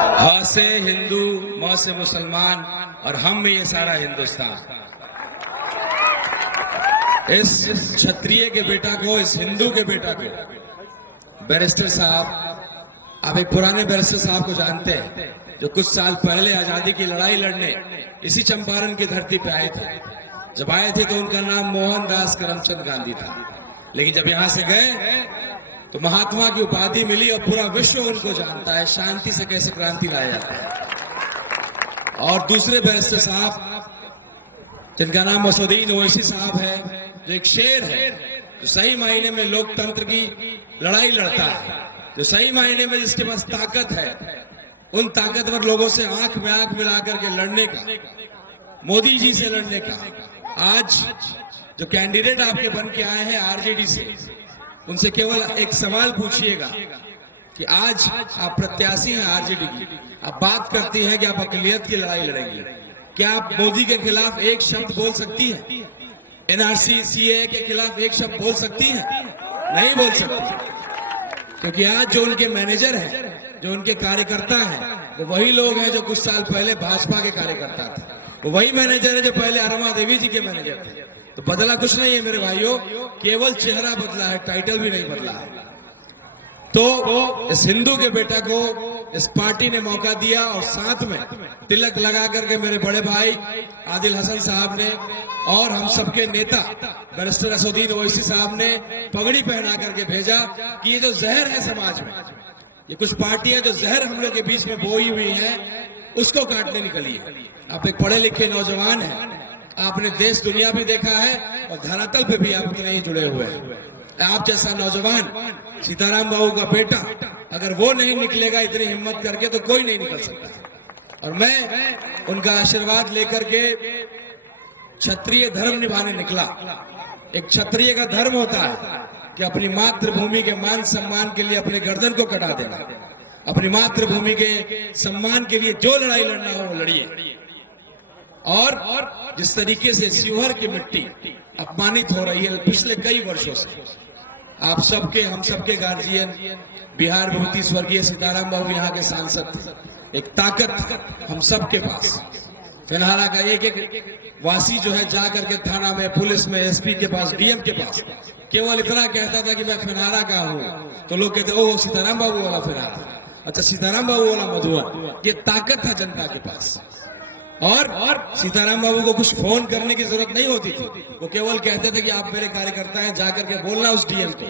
ह से हिंदू, म से मुसलमान और हम में ये सारा हिंदुस्तान। इस क्षत्रिय के बेटा को, इस हिंदू के बेटा को बैरिस्टर साहब, आप एक पुराने बैरिस्टर साहब को जानते हैं जो कुछ साल पहले आजादी की लड़ाई लड़ने इसी चंपारण की धरती पे आए थे। जब आए थे तो उनका नाम मोहनदास करमचंद गांधी था, लेकिन जब यहां से गए तो महात्मा की उपाधि मिली और पूरा विश्व उनको जानता है शांति से कैसे क्रांति लाया जाता है। और दूसरे बैरिस्टर साहब जिनका नाम मसूदुद्दीन ओवैसी साहब है, जो एक शेर है, जो सही मायने में लोकतंत्र की लड़ाई लड़ता है, जो सही मायने में जिसके पास ताकत है, उन ताकतवर लोगों से आंख में आंख मिलाकर के लड़ने का, मोदी जी से लड़ने का। आज जो कैंडिडेट आपके बन के आए हैं आरजेडी से, उनसे केवल एक सवाल पूछिएगा कि आज आप प्रत्याशी हैं आरजेडी की, आप बात करती हैं कि आप अक़लियत की लड़ाई लड़ेंगी, क्या आप मोदी के खिलाफ एक शब्द बोल सकती हैं? एनआरसी सीए के खिलाफ एक शब्द बोल सकती हैं? नहीं बोल सकती, क्योंकि आज जो उनके मैनेजर हैं, जो उनके कार्यकर्ता हैं, वो वही लोग हैं जो कुछ साल पहले भाजपा के कार्यकर्ता थे। वो वही मैनेजर है जो पहले अरमा देवी जी के मैनेजर थे। तो बदला कुछ नहीं है मेरे भाइयों, केवल चेहरा बदला है, टाइटल भी नहीं बदला है। तो इस हिंदू के बेटा को इस पार्टी ने मौका दिया और साथ में तिलक लगा करके मेरे बड़े भाई आदिल हसन साहब ने और हम सबके नेता बैरिस्टर मसूदुद्दीन ओवैसी साहब ने पगड़ी पहना करके भेजा कि ये जो जहर है समाज में, ये कुछ पार्टियां जो जहर हम लोग के बीच में बोई हुई हैं, उसको काटने निकली है। आप एक पढ़े लिखे नौजवान हैं, आपने देश दुनिया भी देखा है और धरातल पे भी आप उतने ही जुड़े हुए हैं। आप जैसा नौजवान, सीताराम बाबू का बेटा, अगर वो नहीं निकलेगा इतनी हिम्मत करके तो कोई नहीं निकल सकता। और मैं उनका आशीर्वाद लेकर के क्षत्रिय धर्म निभाने निकला। एक क्षत्रिय का धर्म होता है कि अपनी मातृभूमि के मान सम्मान के लिए अपने गर्दन को कटा देना, अपनी मातृभूमि के सम्मान के लिए जो लड़ाई लड़ना हो वो लड़िए। और जिस तरीके से शिवहर की मिट्टी अपमानित हो रही है पिछले कई वर्षों से, आप सबके, हम सबके गार्जियन, बिहार विभूति स्वर्गीय सीताराम बाबू यहाँ के सांसद थे, एक ताकत हम सबके पास। फेनहारा का एक एक वासी जो है जा करके थाना में, पुलिस में, एसपी के पास, डीएम के पास केवल इतना कहता था कि मैं फेनहारा का हूँ, तो लोग कहते ओह सीताराम बाबू वाला फेनहारा, अच्छा सीताराम बाबू वाला मधुआ। ये ताकत था जनता के पास। और सीताराम बाबू को कुछ फोन करने की जरूरत नहीं होती थी, वो केवल कहते थे कि आप मेरे कार्यकर्ता हैं, जाकर के बोलना उस डीएम को,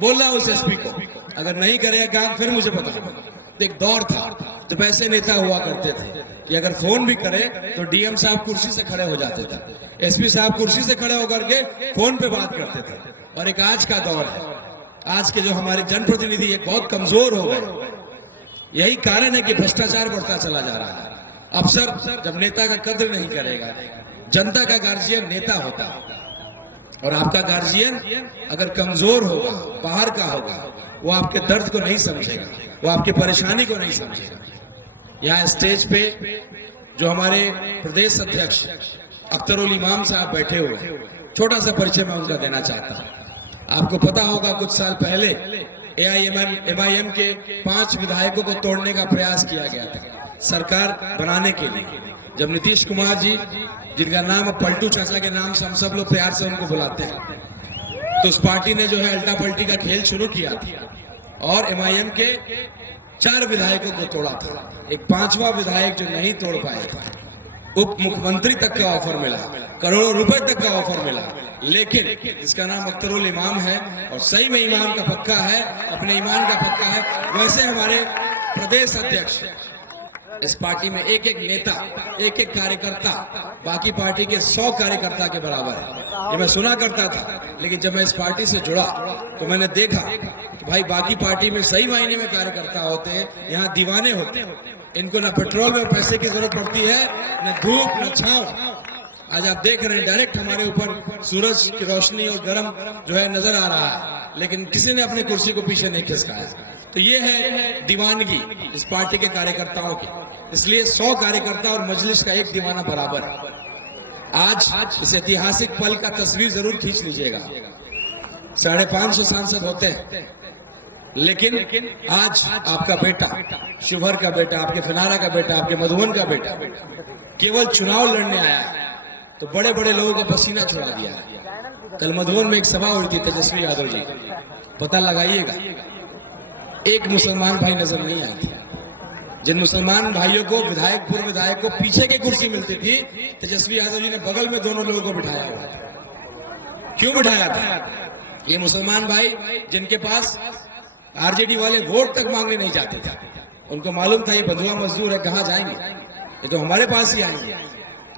बोलना उस एसपी को, अगर नहीं करेगा काम फिर मुझे बताना। तो एक दौर था जब ऐसे नेता हुआ करते थे कि अगर फोन भी करे तो डीएम साहब कुर्सी से खड़े हो जाते थे, एसपी साहब कुर्सी से खड़े होकर के फोन पे बात करते थे। और एक आज का दौर है, आज के जो हमारे जनप्रतिनिधि एक बहुत कमजोर हो गए। यही कारण है कि भ्रष्टाचार बढ़ता चला जा रहा है। अफसर जब नेता का कद्र नहीं करेगा, जनता का गार्जियन नेता होता है, और आपका गार्जियन अगर कमजोर होगा, बाहर का होगा, वो आपके दर्द को नहीं समझेगा, वो आपकी परेशानी को नहीं समझेगा। यहाँ स्टेज पे जो हमारे प्रदेश अध्यक्ष अख्तरुल इमाम साहब बैठे हुए, छोटा सा परिचय मैं उनका देना चाहता हूँ। आपको पता होगा कुछ साल पहले एआईएमआईएम के 5 विधायकों को तोड़ने का प्रयास किया गया था सरकार बनाने के लिए। जब नीतीश कुमार जी, जिनका नाम पलटू चाचा के नाम से हम सब लोग प्यार से उनको बुलाते हैं, तो उस पार्टी ने जो है अल्टा पलटी का खेल शुरू किया था और एमआईएम के 4 विधायकों को तोड़ा था। एक 5वां विधायक जो नहीं तोड़ पाए थे, उप मुख्यमंत्री तक का ऑफर मिला, करोड़ों रुपए तक का ऑफर मिला, लेकिन इसका नाम अख्तरुल इमाम है और सही में ईमान का पक्का है, अपने ईमान का पक्का है। वैसे हमारे प्रदेश अध्यक्ष, इस पार्टी में एक एक नेता, एक एक कार्यकर्ता बाकी पार्टी के 100 कार्यकर्ता के बराबर है। ये मैं सुना करता था, लेकिन जब मैं इस पार्टी से जुड़ा तो मैंने देखा कि भाई बाकी पार्टी में सही मायने में कार्यकर्ता होते हैं, यहाँ दीवाने होते हैं। इनको ना पेट्रोल में पैसे की जरूरत पड़ती है, न धूप न छांव। आज आप देख रहे हैं डायरेक्ट हमारे ऊपर सूरज की रोशनी और गर्म जो है नजर आ रहा है, लेकिन किसी ने अपनी कुर्सी को पीछे नहीं खिसकाया। तो ये है दीवानगी इस पार्टी के कार्यकर्ताओं की। इसलिए 100 कार्यकर्ता और मजलिस का एक दीवाना बराबर है। आज इस ऐतिहासिक पल का तस्वीर जरूर खींच लीजिएगा। 550 सांसद होते हैं, लेकिन आज आपका बेटा, शिवहर का बेटा, आपके फिनारा का बेटा, आपके मधुबन का बेटा केवल चुनाव लड़ने आया है तो बड़े बड़े लोगों का पसीना छुड़ा दिया। कल मधुबन में एक सभा हुई थी तेजस्वी यादव जी, पता लगाइएगा, एक मुसलमान भाई नजर नहीं आए थे। जिन मुसलमान भाइयों को विधायक, पूर्व विधायक को पीछे की कुर्सी मिलती थी, तेजस्वी यादव जी ने बगल में दोनों लोगों को बिठाया हुआ था। क्यों बिठाया था? ये मुसलमान भाई जिनके पास आरजेडी वाले वोट तक मांगने नहीं जाते थे, उनको मालूम था ये बंधुआ मजदूर है, कहां जाएंगे, ये तो हमारे पास ही आएंगे।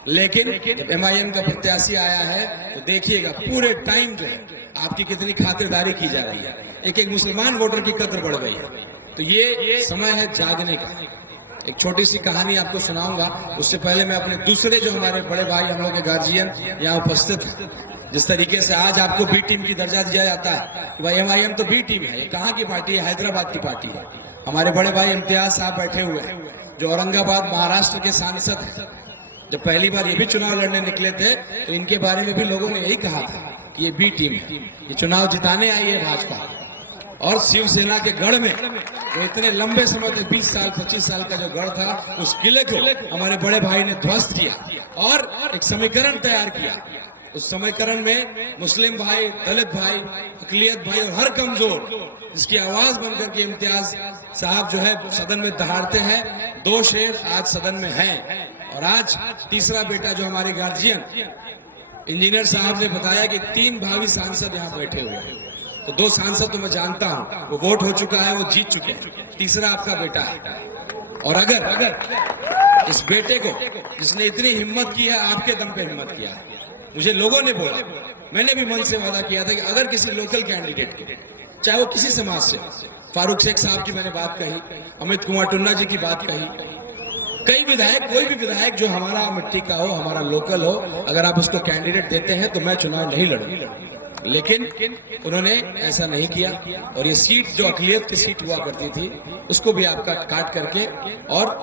लेकिन एमआईएम का प्रत्याशी आया है तो देखिएगा पूरे टाइम जो है आपकी कितनी खातिरदारी की जा रही है, एक एक मुसलमान वोटर की कदर बढ़ गई है। तो ये समय है जागने का। एक छोटी सी कहानी आपको सुनाऊंगा, उससे पहले मैं अपने दूसरे जो हमारे बड़े भाई, हम लोग के गार्जियन यहाँ उपस्थित हैं, जिस तरीके से आज आपको बी टीम की दर्जा दिया जाता है कि भाई एमआईएम तो बी टीम है, ये कहाँ की पार्टी है? हैदराबाद की पार्टी है। हमारे बड़े भाई इम्तियाज साहब बैठे हुए हैं जो औरंगाबाद महाराष्ट्र के सांसद हैं। जब पहली बार ये भी चुनाव लड़ने निकले थे तो इनके बारे में भी लोगों ने यही कहा था कि ये बी टीम है, ये चुनाव जिताने आई है भाजपा। और शिवसेना के गढ़ में तो इतने लंबे समय तक 20 साल 25 साल का जो गढ़ था, उस किले को हमारे बड़े भाई ने ध्वस्त किया और एक समीकरण तैयार किया। उस समीकरण में मुस्लिम भाई, दलित भाई, अकलियत भाई और हर कमजोर जिसकी आवाज बनकर के इम्तियाज साहब जो है सदन में दहाड़ते हैं। 2 शेर आज सदन में हैं। और आज तीसरा बेटा जो हमारे गार्जियन इंजीनियर साहब ने बताया कि 3 भावी सांसद यहाँ बैठे हुए हैं। तो 2 सांसद तो मैं जानता हूँ, वो वोट हो चुका है, वो जीत चुके हैं। तीसरा आपका बेटा है। और अगर इस बेटे को जिसने इतनी हिम्मत की है, आपके दम पे हिम्मत किया है, मुझे लोगों ने बोला, मैंने भी मन से वादा किया था कि अगर किसी लोकल कैंडिडेट के, चाहे वो किसी समाज से, फारूक शेख साहब की मैंने बात कही, अमित कुमार टुन्ना जी की बात कही, कई विधायक, कोई भी विधायक जो हमारा मिट्टी का हो, हमारा लोकल हो, अगर आप उसको कैंडिडेट देते हैं तो मैं चुनाव नहीं लड़ूंगा। लेकिन उन्होंने ऐसा नहीं किया और ये सीट जो अकलियत की सीट हुआ करती थी उसको भी आपका काट करके और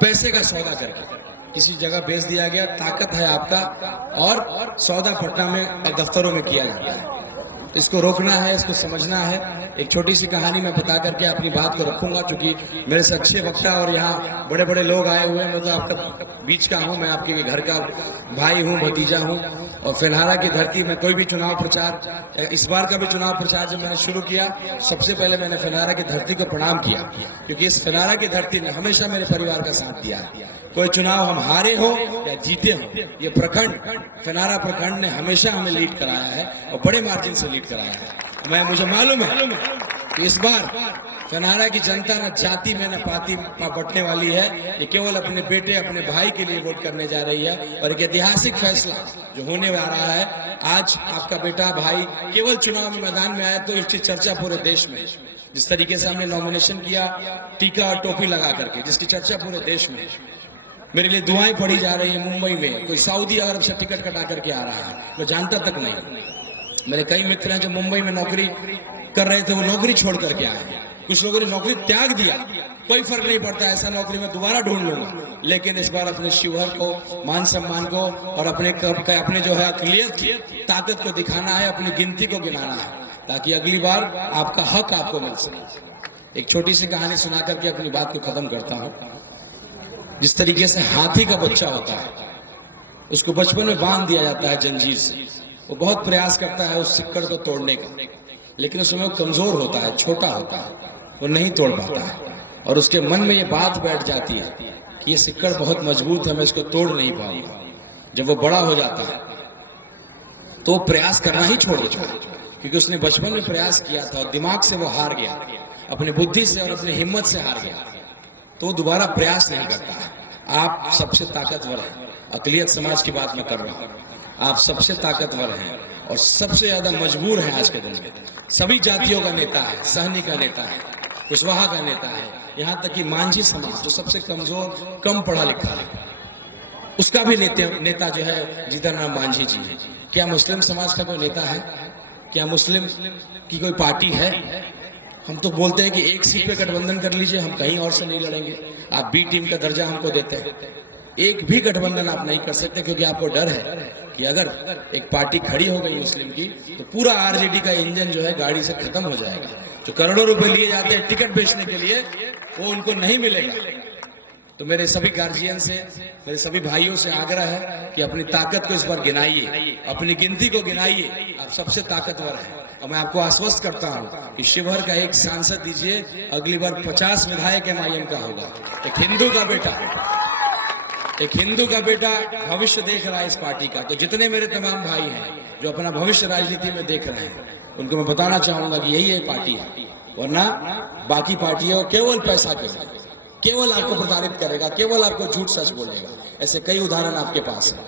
पैसे का सौदा करके किसी जगह बेच दिया गया। ताकत है आपका और सौदा पटना में और दफ्तरों में किया जाता है। इसको रोकना है, इसको समझना है। एक छोटी सी कहानी मैं बता करके अपनी बात को रखूंगा, क्योंकि मेरे से अच्छे वक्ता और यहाँ बड़े बड़े लोग आए हुए हैं। मैं तो आपका बीच का हूँ, मैं आपके घर का भाई हूँ, भतीजा हूँ। और फिलहाल की धरती में कोई भी चुनाव प्रचार, इस बार का भी चुनाव प्रचार जब मैंने शुरू किया, सबसे पहले मैंने फिनारा की धरती को प्रणाम किया, क्योंकि इस फिनारा की धरती ने हमेशा मेरे परिवार का साथ दिया। कोई चुनाव हम हारे हो या जीते हो, ये प्रखंड, फिनारा प्रखंड ने हमेशा हमें लीड कराया है और बड़े मार्जिन से लीड कराया है। मुझे मालूम है कि इस बार फिनारा की जनता न जाति में न पाति बंटने वाली है। ये केवल अपने बेटे, अपने भाई के लिए वोट करने जा रही है। और एक ऐतिहासिक फैसला जो होने जा रहा है, आज आपका बेटा, भाई केवल चुनाव में मैदान में आया तो इसकी चर्चा पूरे देश में, जिस तरीके से हमने नॉमिनेशन किया टीका और टोपी लगा करके, जिसकी चर्चा पूरे देश में, मेरे लिए दुआएं पड़ी जा रही है। मुंबई में कोई सऊदी अरब से टिकट कटा करके आ रहा है, मैं जानता तक नहीं। मेरे कई मित्र हैं जो मुंबई में नौकरी कर रहे थे, वो नौकरी छोड़ करके आए। कुछ लोगों ने नौकरी त्याग दिया, कोई फर्क नहीं पड़ता, ऐसा नौकरी मैं दोबारा ढूंढ लूंगा। लेकिन इस बार अपने शिवहर को, मान सम्मान को और अपने जो है अकलियत की ताकत को दिखाना है, अपनी गिनती को गिनाना है, ताकि अगली बार आपका हक आपको मिल सके। एक छोटी सी कहानी सुना करके अपनी बात को खत्म करता हूँ। जिस तरीके से हाथी का बच्चा होता है, उसको बचपन में बांध दिया जाता है जंजीर से, वो बहुत प्रयास करता है उस सिक्कड़ को तोड़ने का, लेकिन उस समय वो कमजोर होता है, छोटा होता है, वो नहीं तोड़ पाता है। और उसके मन में ये बात बैठ जाती है कि ये सिक्कड़ बहुत मजबूत है, मैं इसको तोड़ नहीं पाऊंगा। जब वो बड़ा हो जाता है तो प्रयास करना ही छोड़ देता है, क्योंकि उसने बचपन में प्रयास किया था और दिमाग से वो हार गया, अपनी बुद्धि से और अपनी हिम्मत से हार गया, तो दोबारा प्रयास नहीं करता है। आप सबसे ताकतवर हैं, अकलियत समाज की बात मैं कर रहा हूं, आप सबसे ताकतवर हैं और सबसे ज्यादा मजबूर हैं आज के दिन में। सभी जातियों का नेता है, सहनी का नेता है, कुशवाहा का नेता है, यहाँ तक कि मांझी समाज जो सबसे कमजोर, कम पढ़ा लिखा है, उसका भी नेता जो है जीतन राम मांझी जी है। क्या मुस्लिम समाज का कोई नेता है? क्या मुस्लिम की कोई पार्टी है? हम तो बोलते हैं कि एक सीट पे गठबंधन कर लीजिए, हम कहीं और से नहीं लड़ेंगे, आप बी टीम का दर्जा हमको देते हैं। एक भी गठबंधन आप नहीं कर सकते, क्योंकि आपको डर है कि अगर एक पार्टी खड़ी हो गई मुस्लिम की तो पूरा आरजेडी का इंजन जो है गाड़ी से खत्म हो जाएगा। जो करोड़ों रुपए लिए जाते हैं टिकट बेचने के लिए, वो उनको नहीं मिलेगा। तो मेरे सभी गार्जियन से, मेरे सभी भाइयों से आग्रह है कि अपनी ताकत को इस बार गिनाइए, अपनी गिनती को गिनाइए। आप सबसे ताकतवर हैं और मैं आपको आश्वस्त करता हूं कि शिवहर का एक सांसद दीजिए, अगली बार 50 विधायक MIM का होगा। एक हिंदू का बेटा भविष्य देख रहा है इस पार्टी का। तो जितने मेरे तमाम भाई हैं जो अपना भविष्य राजनीति में देख रहे हैं, उनको मैं बताना चाहूंगा कि यही एक पार्टी है, वरना बाकी पार्टियों केवल पैसा के लिए, केवल आपको प्रताड़ित करेगा, केवल आपको झूठ सच बोलेगा। ऐसे कई उदाहरण आपके पास है।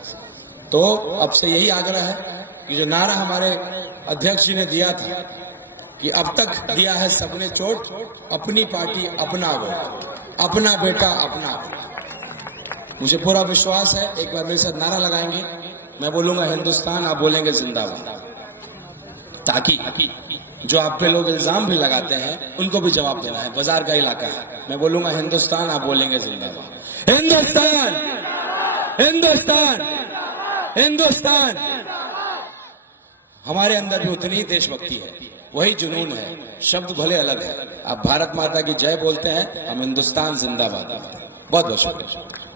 तो अब से यही आग्रह है कि जो नारा हमारे अध्यक्ष जी ने दिया था कि अब तक दिया है सबने चोट, अपनी पार्टी अपना वोट, अपना बेटा अपना वोट। मुझे पूरा विश्वास है, एक बार मेरे साथ नारा लगाएंगे, मैं बोलूंगा हिंदुस्तान, आप बोलेंगे जिंदाबाद, ताकि जो आप पे लोग इल्जाम भी लगाते हैं उनको भी जवाब देना है। बाजार का इलाका है, मैं बोलूंगा हिंदुस्तान, आप बोलेंगे जिंदाबाद। हिंदुस्तान, हिंदुस्तान, हिंदुस्तान। हमारे अंदर भी उतनी ही देशभक्ति है, वही जुनून है, शब्द भले अलग है। आप भारत माता की जय बोलते हैं, हम हिंदुस्तान जिंदाबाद। बहुत बहुत शुक्रिया।